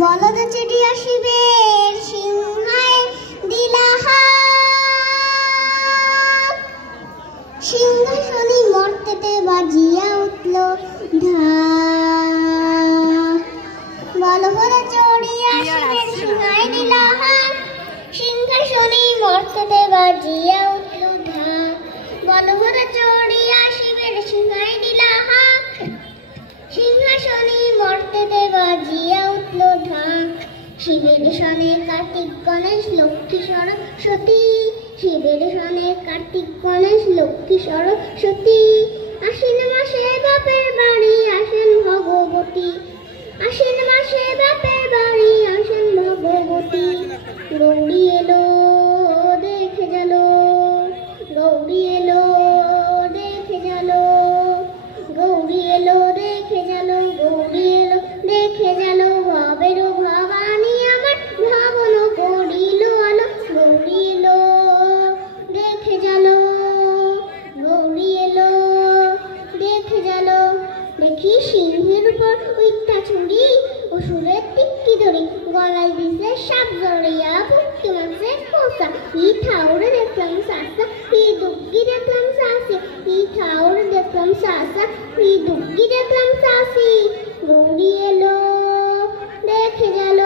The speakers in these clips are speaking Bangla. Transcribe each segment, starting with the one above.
বলদ চিড়িয়া শিবের সিংহায় দিলা হাত, সিংহাসনে মর্তেতে বাজিয়া উঠল ঢাক। বলদ চড়িয়া শিবের সিংহায় দিলা হাত, সিংহাসনে মর্তেতে বাজিয়া উঠল ঢাক। বলদ চড়িয়া শিবের সিংহায় দিলা হাত, সিংহাসনে মর্তেতে বাজিয়া উঠল ঢাক। শিবের সনে কার্তিক গণেশ লক্ষ্মী সরস্বতী, শিবের সনে কার্তিক গণেশ লক্ষ্মী সরস্বতী। আশ্বিন মাসে বাপের বাড়ি আসেন ভগবতী, আশ্বিন মাসে বাপের বাড়ি আসেন ভগবতী। গৌরী এলো দেখে গেল, গৌরী এলো দেখে গেল, গৌরী এলো দেখে গেল, গৌরী এলো দেখে গেল। ভাবের ভবানী আমার ভাবন করিল আলো, গৌরী এলো দেখে গেল, গৌরী এলো দেখে গেল। দেখি সিংহের উপর উইটা ছুরি, অসুরের টিক্কি ধরি, গলায় দিছে সাপ জড়িয়া, বুকে মাছে খোসা। ই ঠাউরে দেখলাম সাসা, ই দুগ্গি দেখলাম সাসি, ই ঠাউরে দেখলাম সাসা, ই দুগ্গি দেখলাম সাসি। গৌরী এলো দেখে গেল,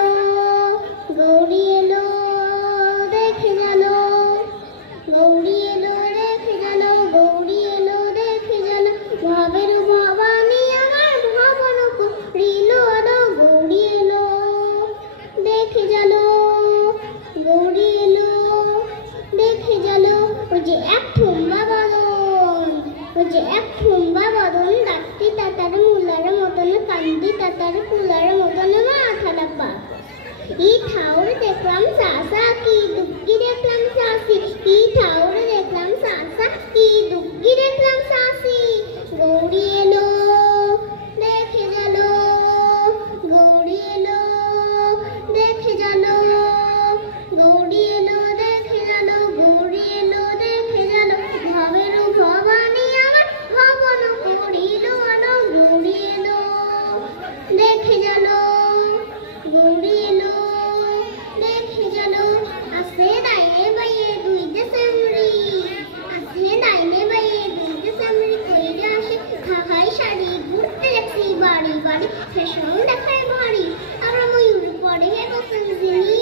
গৌরী এলো দেখে গেল, গৌরী এলো দেখে গেল, গৌরী এলো দেখে গেল। ভাবের ভবানী আমার ভাবন করিল আলো, গৌরী এলো দেখে গেল, গৌরী এলো দেখে গেল। ওই যে এক ঠুম্বা বাদন, ওই যে এক ঠুম্বা বাদন, ডাকতি তাতার মুলার মতন, কান্দি তাতার কুলার মতন, মাথাটা পাক। ই ঠাউরে দেখলাম সাসা, কি দুগ্গি দেখলাম সাসি, ই ঠাউরে দেখলাম সাসা, কি দুগ্গি দেখলাম সাসি। গৌরী এলো দেখে গেল, গৌরী এলো দেখে গেল, গৌরী এলো দেখে গেল, গৌরী এলো দেখে গেল। ভাবের ভবানী আমার ভাবন করিল আলো, গৌরী এলো দেখে গেল, গৌরী এলো দেখে গেল। আসে ডাইনে বাইয়ে দুই দেশেমরি, আসে ডাইনে বাইয়ে দুই দেশেমরি, কইরা আসে খাই শাড়ি, ঘুরতে যাচ্ছি বাড়ি বাড়ি, ফ্যাশন দেখায় ভারী। আবার ময়ূর পরে বসেন যিনি,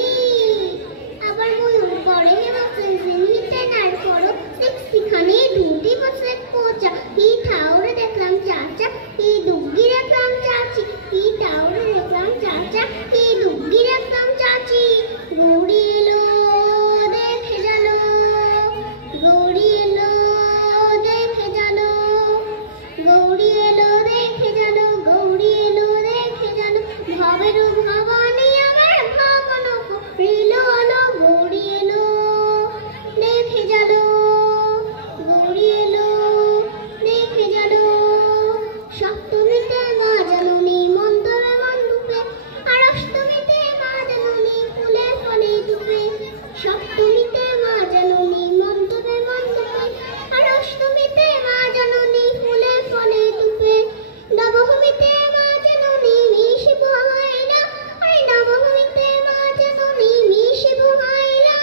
আবার ময়ূর পরে বসেন যিনি, তেনার করো সেক্সিখানি ঢুটি বসে কোচা। ই ঠাউরে দেখলাম চাচা, ই দুগ্গি দেখলাম চাচি, ই ঠাউরে দেখলাম চাচা, ই দুগ্গি দেখলাম চাচি। গৌরী এলো দেখে গেল, গৌরী এলো দেখে গেল, গৌরী এলো দেখে গেল, গৌরী এলো দেখে গেল। ভাবের ভবানী আমার ভাবন করিল আলো, গৌরী এলো দেখে গেল, গৌরী এলো দেখে গেল। সপ্তমীতে মা জাননী মন্দরে মণ্ডপে, আর অষ্টমীতে মা জাননী ফুলে ফলে ধূপে। সপ্তমীতে মা জাননী মন্দরে মণ্ডপে, আর অষ্টমীতে মা জাননী ফুলে ফলে ধূপে। নবমীতে মা জাননী মিশি বহাইলা, আর নবমীতে মা জাননী মিশি বহাইলা।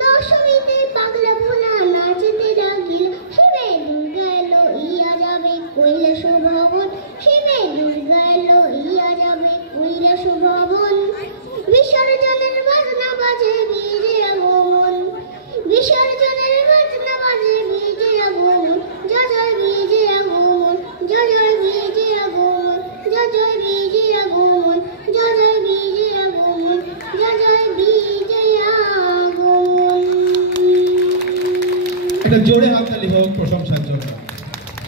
দশমীতে পাগলা ভোলা নাচতে লাগিল, শিবে দুর্গা এলো ইয়া যাবে কৈলাস ভবন, শিবে দুর্গা এলো ইয়া যাবে কৈলাস ভবন। বিসর্জনের বাজনা বাজে বিজে আগমন, বিসর্জনের বাজনা বাজে বিজে আগমন। জয় জয় বিজে আগমন, জয় জয় বিজে আগমন, জয় জয় বিজে আগমন, জয় জয় বিজে আগমন, জয় জয় বিজে আগমন। এটা জোরে হাততালি হোক প্রশংসার জন্য।